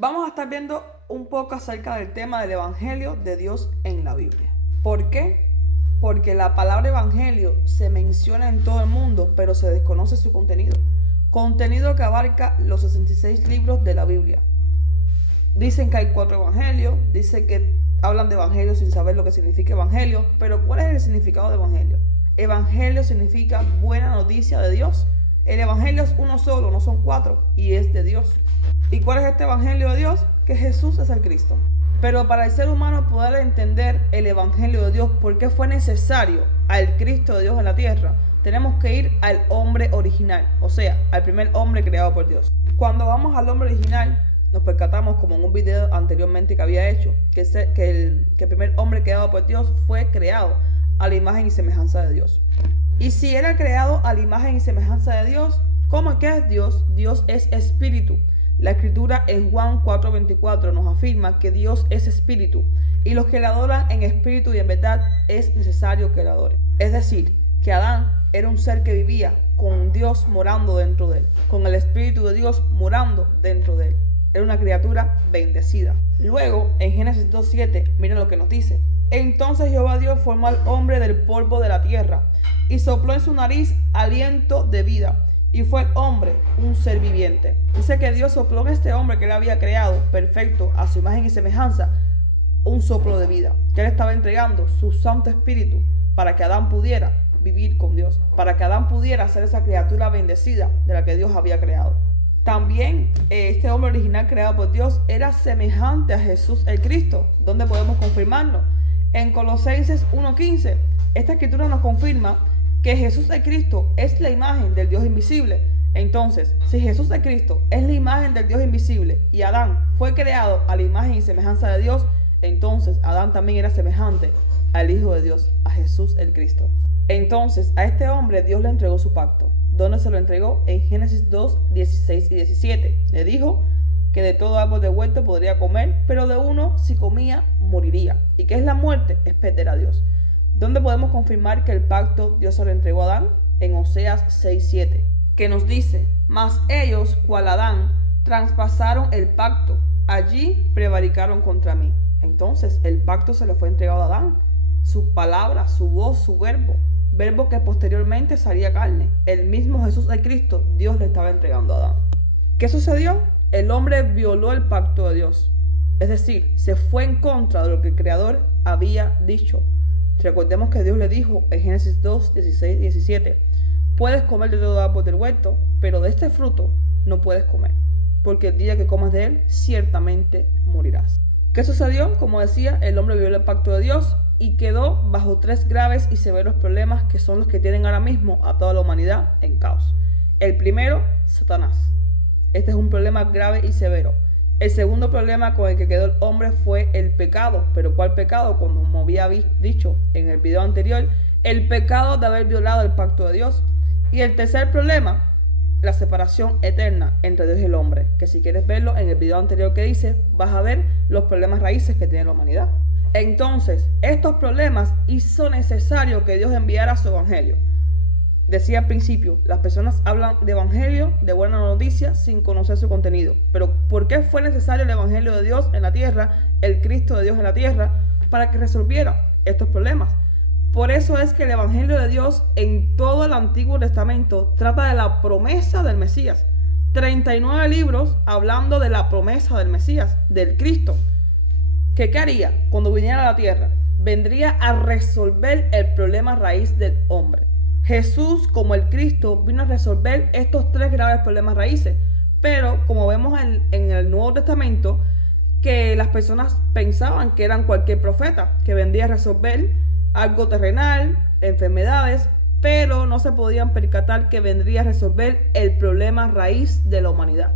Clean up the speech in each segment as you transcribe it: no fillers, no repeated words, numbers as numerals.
Vamos a estar viendo un poco acerca del tema del Evangelio de Dios en la Biblia. ¿Por qué? Porque la palabra Evangelio se menciona en todo el mundo, pero se desconoce su contenido. Contenido que abarca los 66 libros de la Biblia. Dicen que hay 4 evangelios, dicen que hablan de evangelio sin saber lo que significa evangelio, pero ¿cuál es el significado de evangelio? Evangelio significa buena noticia de Dios. El evangelio es uno solo, no son 4, y es de Dios. ¿Y cuál es este evangelio de Dios? Que Jesús es el Cristo. Pero para el ser humano poder entender el evangelio de Dios, por qué fue necesario al Cristo de Dios en la tierra, tenemos que ir al hombre original, o sea, al primer hombre creado por Dios. Cuando vamos al hombre original, nos percatamos, como en un video anteriormente que había hecho, que el primer hombre creado por Dios fue creado a la imagen y semejanza de Dios. Y si era creado a la imagen y semejanza de Dios, ¿cómo es que es Dios? Dios es espíritu. La escritura en Juan 4:24 nos afirma que Dios es espíritu, y los que le adoran en espíritu y en verdad es necesario que le adoren. Es decir, que Adán era un ser que vivía con Dios morando dentro de él, con el espíritu de Dios morando dentro de él. Era una criatura bendecida. Luego, en Génesis 2:7, miren lo que nos dice. Entonces Jehová Dios formó al hombre del polvo de la tierra y sopló en su nariz aliento de vida, y fue el hombre un ser viviente. Dice que Dios sopló en este hombre que él había creado, perfecto, a su imagen y semejanza, un soplo de vida, que él estaba entregando su Santo Espíritu para que Adán pudiera vivir con Dios, para que Adán pudiera ser esa criatura bendecida de la que Dios había creado. También este hombre original creado por Dios era semejante a Jesús el Cristo. ¿Dónde podemos confirmarlo? En Colosenses 1:15, esta escritura nos confirma que Jesús el Cristo es la imagen del Dios invisible. Entonces, si Jesús el Cristo es la imagen del Dios invisible y Adán fue creado a la imagen y semejanza de Dios, entonces Adán también era semejante al Hijo de Dios, a Jesús el Cristo. Entonces, a este hombre Dios le entregó su pacto. ¿Dónde se lo entregó? En Génesis 2:16 y 17. Le dijo que de todo árbol de huerto podría comer, pero de uno, si comía, moriría. ¿Y qué es la muerte? Es perder a Dios. ¿Dónde podemos confirmar que el pacto Dios se lo entregó a Adán? En Oseas 6:7, que nos dice: mas ellos, cual Adán, traspasaron el pacto, allí prevaricaron contra mí. Entonces, el pacto se le fue entregado a Adán, su palabra, su voz, su verbo que posteriormente sería carne. El mismo Jesús de Cristo, Dios le estaba entregando a Adán. ¿Qué sucedió? El hombre violó el pacto de Dios, es decir, se fue en contra de lo que el Creador había dicho. Recordemos que Dios le dijo en Génesis 2:16 y 17: puedes comer de todo árbol del huerto, pero de este fruto no puedes comer, porque el día que comas de él, ciertamente morirás. ¿Qué sucedió? Como decía, el hombre violó el pacto de Dios y quedó bajo 3 graves y severos problemas, que son los que tienen ahora mismo a toda la humanidad en caos. El primero, Satanás. Este es un problema grave y severo. El segundo problema con el que quedó el hombre fue el pecado. ¿Pero cuál pecado? Como había dicho en el video anterior, el pecado de haber violado el pacto de Dios. Y el tercer problema, la separación eterna entre Dios y el hombre, que si quieres verlo en el video anterior que dice, vas a ver los problemas raíces que tiene la humanidad. Entonces, estos problemas hizo necesario que Dios enviara su evangelio. Decía al principio, las personas hablan de evangelio, de buena noticia, sin conocer su contenido. Pero ¿por qué fue necesario el evangelio de Dios en la tierra, el Cristo de Dios en la tierra, para que resolviera estos problemas? Por eso es que el evangelio de Dios en todo el Antiguo Testamento trata de la promesa del Mesías. 39 libros hablando de la promesa del Mesías, del Cristo. ¿Qué haría cuando viniera a la tierra? Vendría a resolver el problema raíz del hombre. Jesús, como el Cristo, vino a resolver estos 3 graves problemas raíces. Pero, como vemos en el Nuevo Testamento, que las personas pensaban que eran cualquier profeta, que vendría a resolver algo terrenal, enfermedades, pero no se podían percatar que vendría a resolver el problema raíz de la humanidad.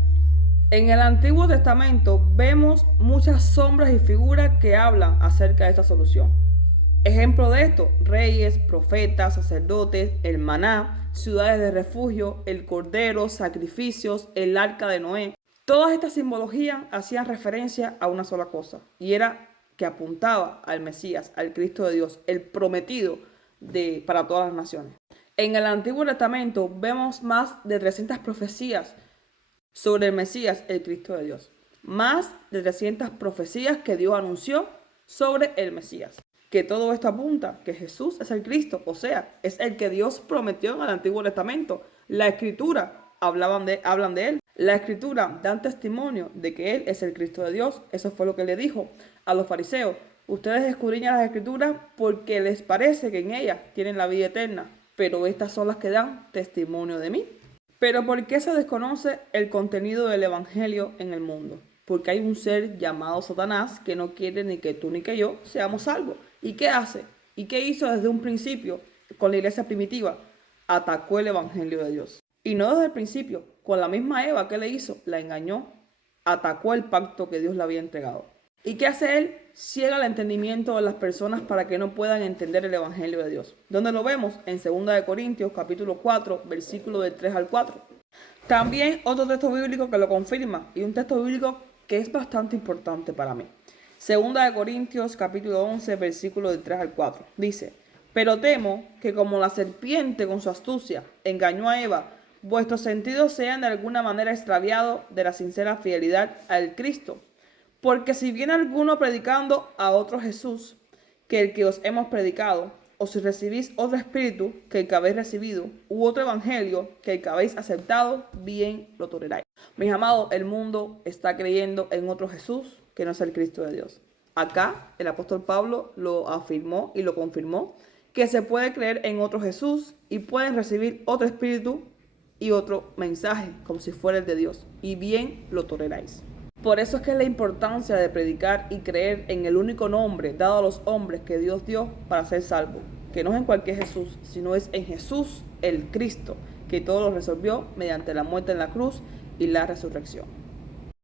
En el Antiguo Testamento vemos muchas sombras y figuras que hablan acerca de esta solución. Ejemplo de esto: reyes, profetas, sacerdotes, el maná, ciudades de refugio, el cordero, sacrificios, el arca de Noé. Todas estas simbologías hacían referencia a una sola cosa, y era que apuntaba al Mesías, al Cristo de Dios, el prometido para todas las naciones. En el Antiguo Testamento vemos más de 300 profecías sobre el Mesías, el Cristo de Dios. más de 300 profecías que Dios anunció sobre el Mesías. Que todo esto apunta que Jesús es el Cristo, o sea, es el que Dios prometió en el Antiguo Testamento. La Escritura hablan de él. La Escritura dan testimonio de que él es el Cristo de Dios. Eso fue lo que le dijo a los fariseos. Ustedes escudriñan las Escrituras porque les parece que en ellas tienen la vida eterna, pero estas son las que dan testimonio de mí. Pero ¿por qué se desconoce el contenido del Evangelio en el mundo? Porque hay un ser llamado Satanás que no quiere ni que tú ni que yo seamos salvos. ¿Y qué hace? ¿Y qué hizo desde un principio con la iglesia primitiva? Atacó el Evangelio de Dios. Y no desde el principio, con la misma Eva, ¿qué le hizo? La engañó, atacó el pacto que Dios le había entregado. ¿Y qué hace él? Ciega el entendimiento de las personas para que no puedan entender el Evangelio de Dios. ¿Dónde lo vemos? En 2 Corintios capítulo 4, versículo del 3 al 4. También otro texto bíblico que lo confirma, y un texto bíblico que es bastante importante para mí. 2 Corintios capítulo 11, versículo del 3 al 4. Dice: pero temo que como la serpiente con su astucia engañó a Eva, vuestros sentidos sean de alguna manera extraviados de la sincera fidelidad al Cristo. Porque si viene alguno predicando a otro Jesús que el que os hemos predicado, o si recibís otro espíritu que el que habéis recibido, u otro evangelio que el que habéis aceptado, bien lo toleráis. Mis amados, el mundo está creyendo en otro Jesús que no es el Cristo de Dios. Acá el apóstol Pablo lo afirmó y lo confirmó, que se puede creer en otro Jesús y pueden recibir otro espíritu y otro mensaje, como si fuera el de Dios, y bien lo toleráis. Por eso es que es la importancia de predicar y creer en el único nombre dado a los hombres que Dios dio para ser salvos, que no es en cualquier Jesús, sino es en Jesús el Cristo, que todo lo resolvió mediante la muerte en la cruz y la resurrección.